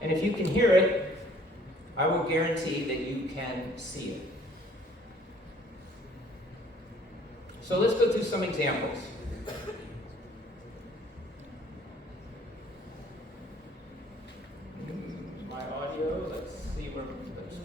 And if you can hear it, I will guarantee that you can see it. So let's go through some examples. My audio, let's see where those.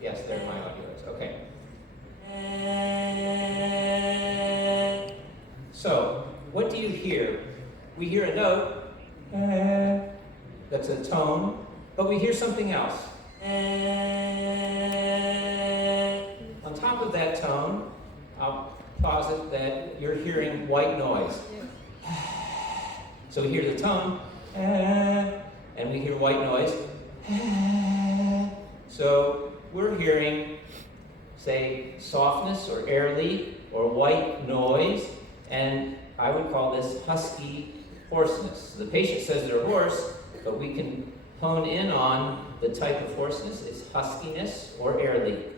Yes, there my audio is. Okay. So, what do you hear? We hear a note, that's a tone, but we hear something else. On top of that tone, I'll posit that you're hearing white noise. So we hear the tone, and we hear white noise. So we're hearing, say, softness or air leak or white noise, and I would call this husky hoarseness. The patient says they're hoarse, but we can hone in on the type of hoarseness. It's huskiness or air leak.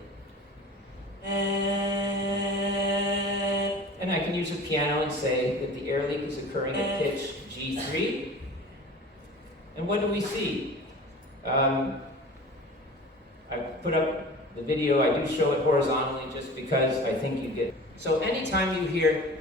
And I can use a piano and say that the air leak is occurring at pitch G3. And what do we see? I put up the video. I do show it horizontally just because I think you get it. So anytime you hear,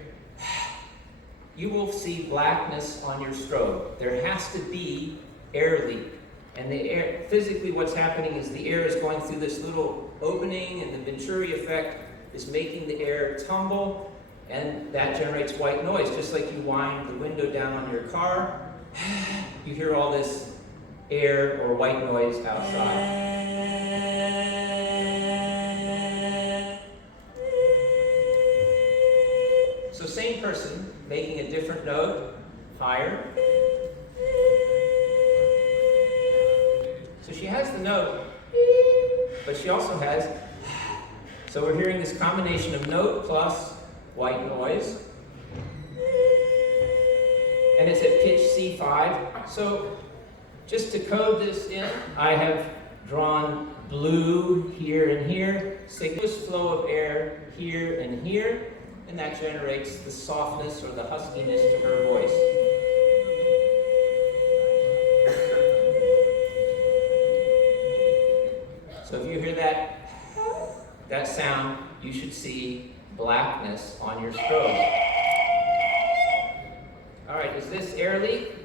you will see blackness on your strobe. There has to be air leak. And the air, physically what's happening is the air is going through this little opening, and the Venturi effect is making the air tumble, and that generates white noise. Just like you wind the window down on your car, you hear all this air or white noise outside. So same person making a different note, higher. So she has the note, but she also has, so we're hearing this combination of note plus white noise. And it's at pitch C5. So just to code this in, I have drawn blue here and here, continuous flow of air here and here, and that generates the softness or the huskiness to her voice. So if you hear that sound, you should see blackness on your strobe. All right, is this air leak?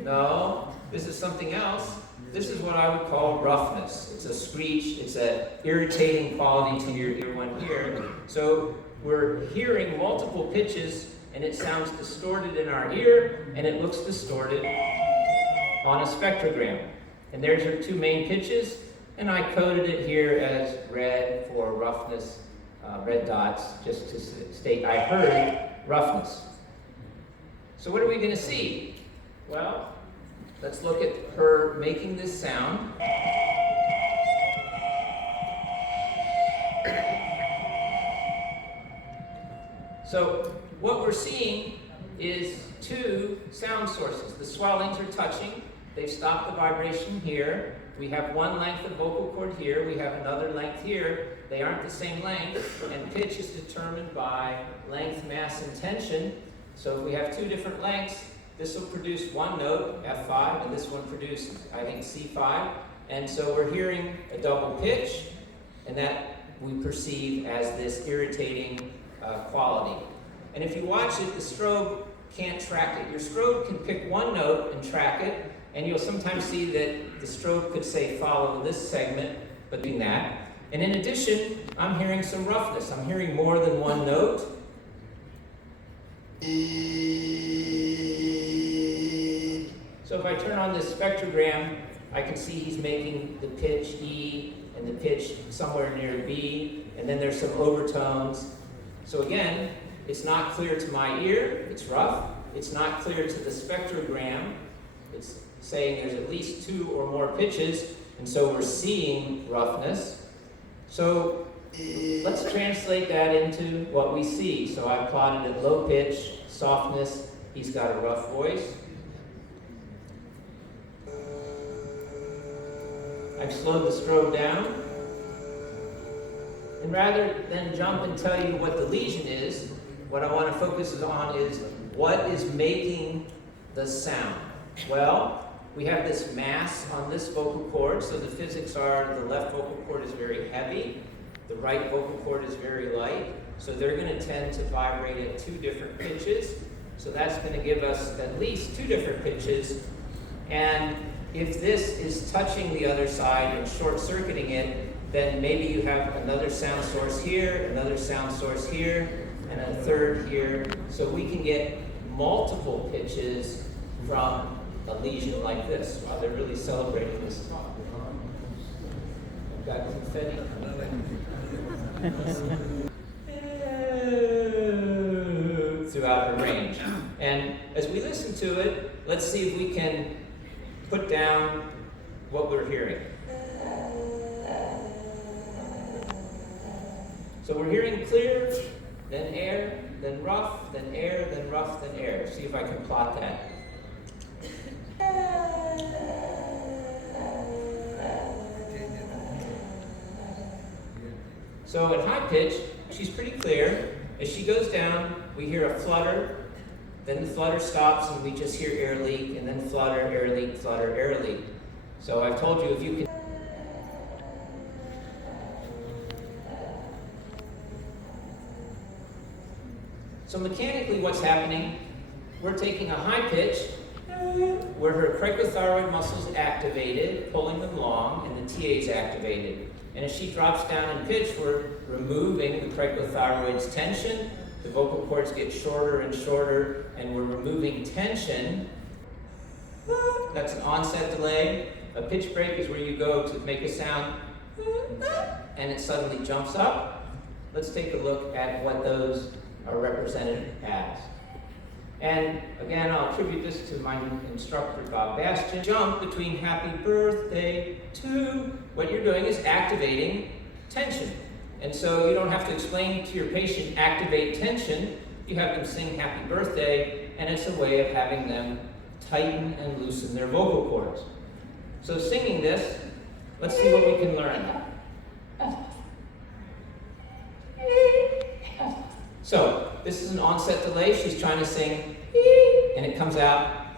No, this is something else. This is what I would call roughness. It's a screech, it's an irritating quality to your ear when here. So we're hearing multiple pitches, and it sounds distorted in our ear, and it looks distorted on a spectrogram. And there's your two main pitches, and I coded it here as red for roughness, red dots, just to state I heard roughness. So what are we going to see? Well, let's look at her making this sound. So what we're seeing is two sound sources. The swellings are touching. They've stopped the vibration here. We have one length of vocal cord here. We have another length here. They aren't the same length, and pitch is determined by length, mass, and tension. So if we have two different lengths, this will produce one note, F5, and this one produces, I think, C5. And so we're hearing a double pitch, and that we perceive as this irritating quality. And if you watch it, the strobe can't track it. Your strobe can pick one note and track it, and you'll sometimes see that the strobe could say follow this segment, but doing that. And in addition, I'm hearing some roughness. I'm hearing more than one note. So if I turn on this spectrogram, I can see he's making the pitch E and the pitch somewhere near B, and then there's some overtones. So again, it's not clear to my ear, it's rough. It's not clear to the spectrogram. It's saying there's at least two or more pitches, and so we're seeing roughness. So let's translate that into what we see. So I plotted at low pitch, softness, he's got a rough voice. I've slowed the strobe down. And rather than jump and tell you what the lesion is, what I want to focus on is what is making the sound. Well, we have this mass on this vocal cord, so the physics are the left vocal cord is very heavy, the right vocal cord is very light, so they're going to tend to vibrate at 2 different pitches. So that's going to give us at least 2 different pitches. And if this is touching the other side and short-circuiting it, then maybe you have another sound source here, another sound source here, and a third here. So we can get multiple pitches from a lesion like this. Wow, they're really celebrating this talk. I've got confetti. Throughout the range. And as we listen to it, let's see if we can put down what we're hearing. So we're hearing clear, then air, then rough, then air, then rough, then air. See if I can plot that. So at high pitch, she's pretty clear. As she goes down, we hear a flutter, then the flutter stops and we just hear air leak, and then flutter, air leak, flutter, air leak. So I've told you if you can. So mechanically what's happening, we're taking a high pitch where her cricothyroid muscles activated, pulling them long, and the TA is activated. And as she drops down in pitch, we're removing the cricothyroid's tension. The vocal cords get shorter and shorter, and we're removing tension. That's an onset delay. A pitch break is where you go to make a sound, and it suddenly jumps up. Let's take a look at what those are represented as. And again, I'll attribute this to my instructor, Bob Bastian. Jump between happy birthday to, what you're doing is activating tension. And so you don't have to explain to your patient, activate tension. You have them sing happy birthday, and it's a way of having them tighten and loosen their vocal cords. So singing this, let's see what we can learn. So this is an onset delay. She's trying to sing, and it comes out.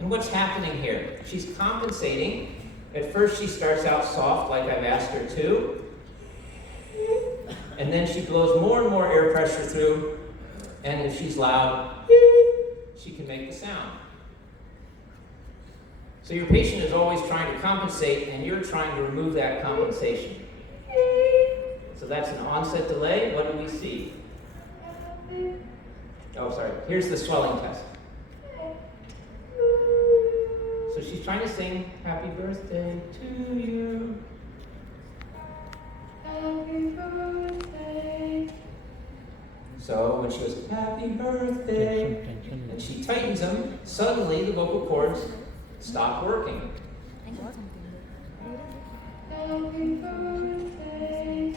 And what's happening here? She's compensating. At first she starts out soft, like I've asked her to. And then she blows more and more air pressure through. And if she's loud, she can make the sound. So your patient is always trying to compensate, and you're trying to remove that compensation. So that's an onset delay. What do we see? Oh, sorry. Here's the swelling test. So she's trying to sing happy birthday to you. Happy birthday. So when she goes, happy birthday, and she tightens them, suddenly the vocal cords stop working. Happy birthday.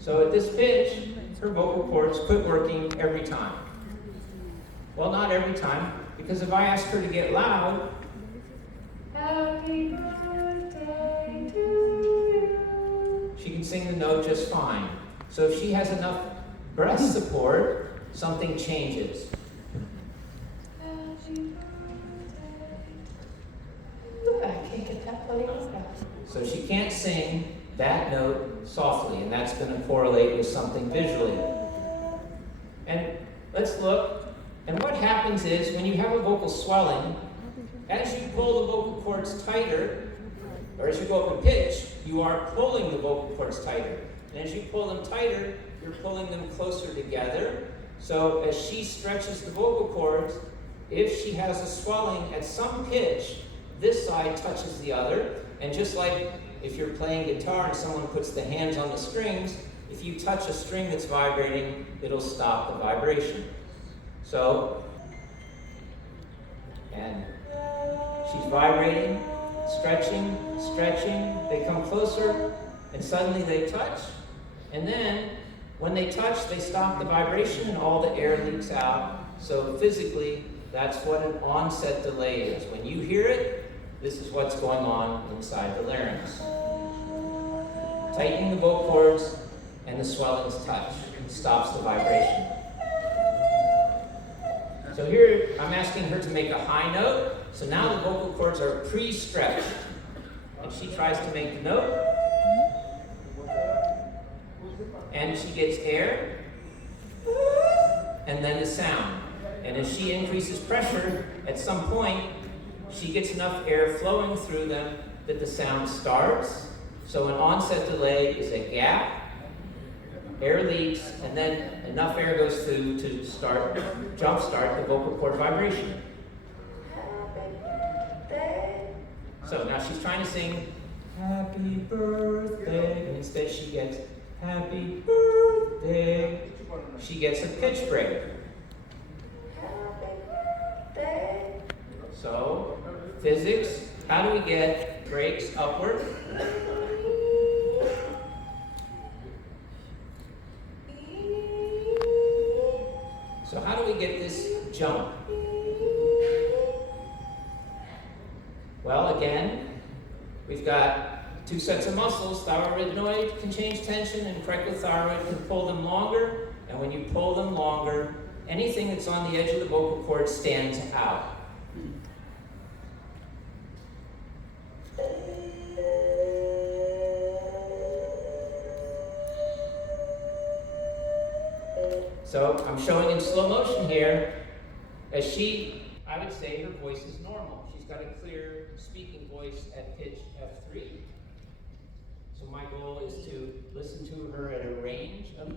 So at this pitch, her vocal cords quit working every time. Well, not every time, because if I ask her to get loud, happy birthday to you, she can sing the note just fine. So if she has enough breath support, something changes. So she can't sing that note softly, and that's going to correlate with something visually. And let's look. And what happens is, when you have a vocal swelling, as you pull the vocal cords tighter, or as you go up in pitch, you are pulling the vocal cords tighter. And as you pull them tighter, you're pulling them closer together. So as she stretches the vocal cords, if she has a swelling at some pitch, this side touches the other. And just like if you're playing guitar and someone puts the hands on the strings, if you touch a string that's vibrating, it'll stop the vibration. So, and she's vibrating, stretching, stretching, they come closer, and suddenly they touch, and then when they touch, they stop the vibration and all the air leaks out. So physically, that's what an onset delay is. When you hear it, this is what's going on inside the larynx. Tightening the vocal cords, and the swellings touch and stops the vibration. So here, I'm asking her to make a high note. So now the vocal cords are pre-stretched. And she tries to make the note. And she gets air. And then the sound. And as she increases pressure, at some point, she gets enough air flowing through them that the sound starts. So an onset delay is a gap. Air leaks, and then enough air goes through to jumpstart the vocal cord vibration. So now she's trying to sing happy birthday, and instead she gets happy birthday. She gets a pitch break. So, physics, how do we get breaks upward? So how do we get this jump? Well, again, we've got two sets of muscles. Thyroidnoid can change tension, and cricothyroid can pull them longer. And when you pull them longer, anything that's on the edge of the vocal cord stands out. So I'm showing in slow motion here, as I would say her voice is normal. She's got a clear speaking voice at pitch F3. So my goal is to listen to her at a range of